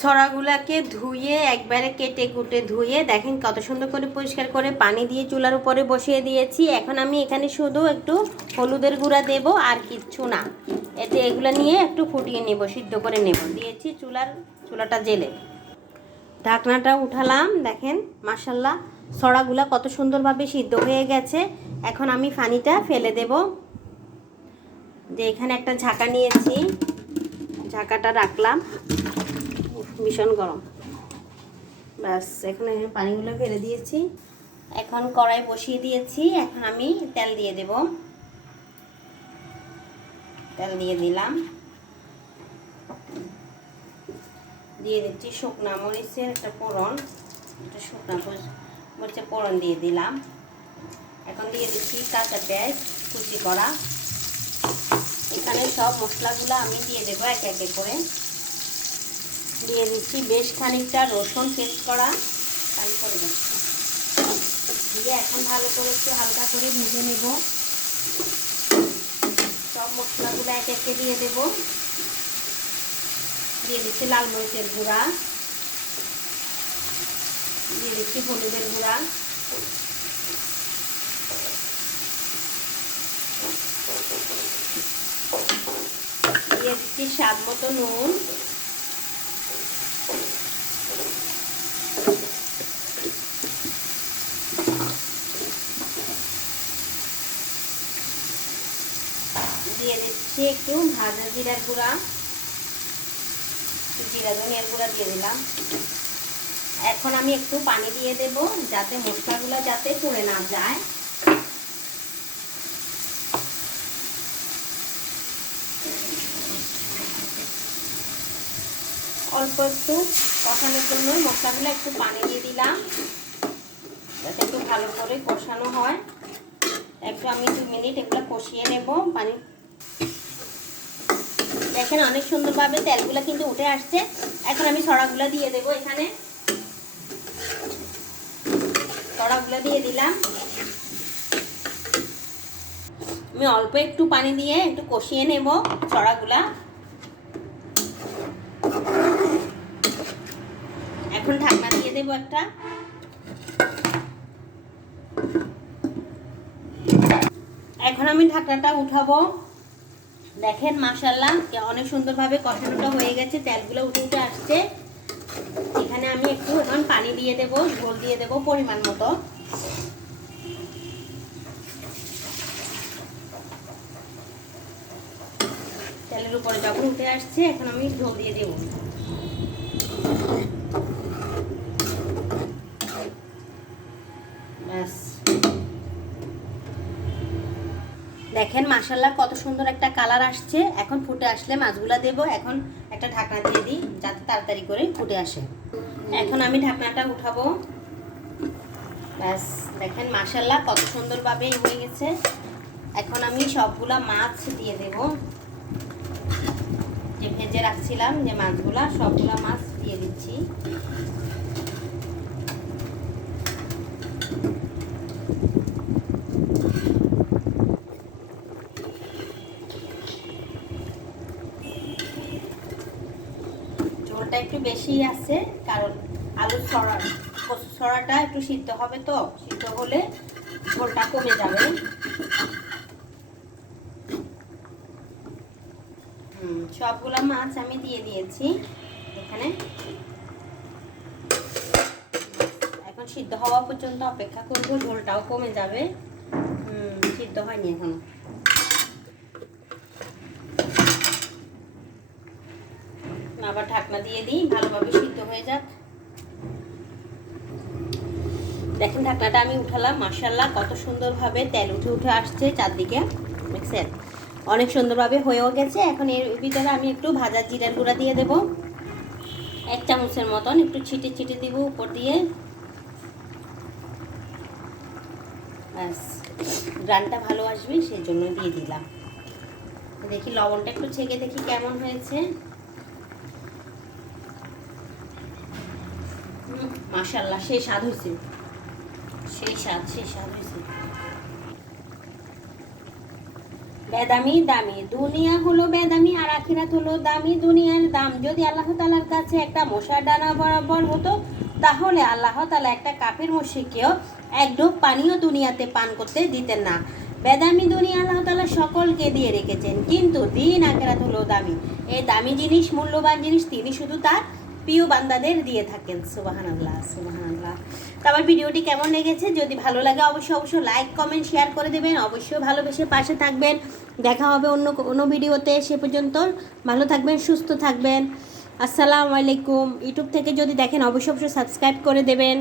ছড়াগুলাকে ধুয়ে একবারে কেটে কুটে ধুয়ে দেখেন কত সুন্দর করে পরিষ্কার করে পানি দিয়ে চুলার উপরে বসিয়ে দিয়েছি। এখন আমি এখানে শুধু একটু হলুদের গুঁড়া দেব, আর কিচ্ছু না। এতে এগুলো নিয়ে একটু ফুটিয়ে নেব, সিদ্ধ করে নেব। দিয়েছি চুলাটা জেলে, ঢাকনাটা উঠালাম। দেখেন মাশাল্লাহ ছড়াগুলা কত সুন্দরভাবে সিদ্ধ হয়ে গেছে। এখন আমি পানিটা ফেলে দেব। যে এখানে একটা ঝাঁকা নিয়েছি, ঝাঁকাটা রাখলাম, ভীষণ গরম। ব্যাস এখানে পানিগুলো ফেলে দিয়েছি। এখন কড়াই বসিয়ে দিয়েছি। এখন আমি তেল দিয়ে দেব। তেল দিয়ে দিলাম, দিয়ে দিচ্ছি শুকনা মরিচের একটা ফোড়ন, একটা শুকনা মরিচের ফোড়ন দিয়ে দিলাম। এখন দিয়ে দিচ্ছি কাঁচা পেঁয়াজ কুচি করা। এখানে সব মশলাগুলো আমি দিয়ে দেবো একে একে করে। দিয়ে দিচ্ছি বেশ খানিকটা রসুন পেস্ট করা, তারপরে দিয়ে এখন ভালো করে একটু হালকা করে ভেজে নেব। সব মশলাগুলো একে একে দিয়ে দেব। দিয়ে দিচ্ছি লাল মরিচের গুঁড়া, দিয়ে দিচ্ছি হলুদের গুঁড়া, দিয়ে দিচ্ছি স্বাদ মতো নুন, দিয়ে দিচ্ছি একটু ভাজা জিরার গুঁড়া, জিরা ধনিয়ার গুঁড়া দিয়ে দিলাম। এখন আমি একটু পানি দিয়ে দেব, যাতে মশলাগুলো যাতে পুড়ে না যায়। অল্প একটু কষানোর জন্য মশলাগুলো একটু পানি দিয়ে দিলাম, যাতে একটু ভালো করে কষানো হয়। একটু আমি 2 মিনিট এগুলো কষিয়ে নেব। পানি দেখেন অনেক সুন্দরভাবে তেলগুলো কিন্তু উঠে আসছে। এখন আমি ছড়াগুলো দিয়ে দেব। এখানে ছড়াগুলো দিয়ে দিলাম। আমি অল্প একটু পানি দিয়ে একটু কষিয়ে নেব ছড়াগুলা। এখন ঢাকনা দিয়ে দেব একটা। এখন আমি ঢাকনাটা উঠাবো। দেখেন মাশাআল্লাহ অনেক সুন্দরভাবে কষানোটা হয়ে গেছে, তেলগুলো উঠে উঠে আসছে। এখানে আমি একটু এখন পানি দিয়ে দেব, ঝোল দিয়ে দেব পরিমাণ মতো। তেলের উপরে যখন উঠে আসছে এখন আমি ঝোল দিয়ে দেব। ব্যাস দেখেন মাশাআল্লাহ কত সুন্দর একটা কালার আসছে। এখন ফুটে আসলে মাছগুলা দেব। এখন একটা ঢাকনা দিয়ে দিই, যাতে তাড়াতাড়ি করে ফুটে আসে। এখন আমি ঢাকনাটা উঠাবো। ব্যাস দেখেন মাশাআল্লাহ কত সুন্দরভাবে হয়ে গেছে। এখন আমি সবগুলা মাছ দিয়ে দেব, যে ভেজে রাখছিলাম যে মাছগুলা, সবগুলা মাছ দিয়ে দিচ্ছি। ঝোলটা একটু বেশি আছে, কারণ আলুর ছড়াটা একটু সিদ্ধ হবে, তো সিদ্ধ হলে ঝোলটা কমে যাবে। সবগুলা মাছ আমি দিয়ে দিয়েছি এখানে। এখন সিদ্ধ হওয়া পর্যন্ত অপেক্ষা করব, ঝোলটাও কমে যাবে। সিদ্ধ হয়নি এখনো। আবার ঢাকনা দিয়ে দিই, ভালোভাবে সিদ্ধ হয়ে যাক। দেখেন ঢাকনাটা আমি উঠালাম। মাশাআল্লাহ কত সুন্দরভাবে তেল উঠে উঠে আসছে চারদিকে, দেখছেন অনেক সুন্দরভাবে হয়েও গেছে। এখন এর ভিতরে আমি একটু ভাজা জিরার গুঁড়া দিয়ে দেব, 1 চামচের মতন একটু ছিটে ছিটে দিব উপর দিয়ে। ব্যাস গ্রানটা ভালো আসবে সেই জন্য দিয়ে দিলাম। দেখি লবণটা একটু ছেঁকে দেখি কেমন হয়েছে। মাশাআল্লাহ সেই স্বাদ হয়েছে, সেই স্বাদ হয়েছে। বেদামি দামি, দুনিয়া হলো বেদামি আর আখিরাত হলো দামি। দুনিয়ার দাম যদি আল্লাহ তাআলার কাছে একটা মশার ডানা বরাবর হতো, তাহলে আল্লাহ তাআলা একটা কাফির মুশরিককেও এক ঢোক পানিও দুনিয়াতে পান করতে দিতেন না। বেদামি দুনিয়া আল্লাহ তাআলা সকলকে দিয়ে রেখেছেন, কিন্তু দিন আখিরাত হলো দামি। এই দামি জিনিস, মূল্যবান জিনিস তিনি শুধু তার প্রিয় বান্দাদের দিয়ে থাকেন। সুবহানাল্লাহ, সুবহানাল্লাহ। তো আমার ভিডিওটি কেমন লেগেছে? যদি ভালো লাগে অবশ্যই লাইক কমেন্ট শেয়ার করে দেবেন, অবশ্যই ভালোবেসে পাশে থাকবেন। দেখা হবে অন্য কোনো ভিডিওতে। সে পর্যন্ত ভালো থাকবেন, সুস্থ থাকবেন। আসসালামু আলাইকুম। ইউটিউব থেকে যদি দেখেন অবশ্যই সাবস্ক্রাইব করে দেবেন।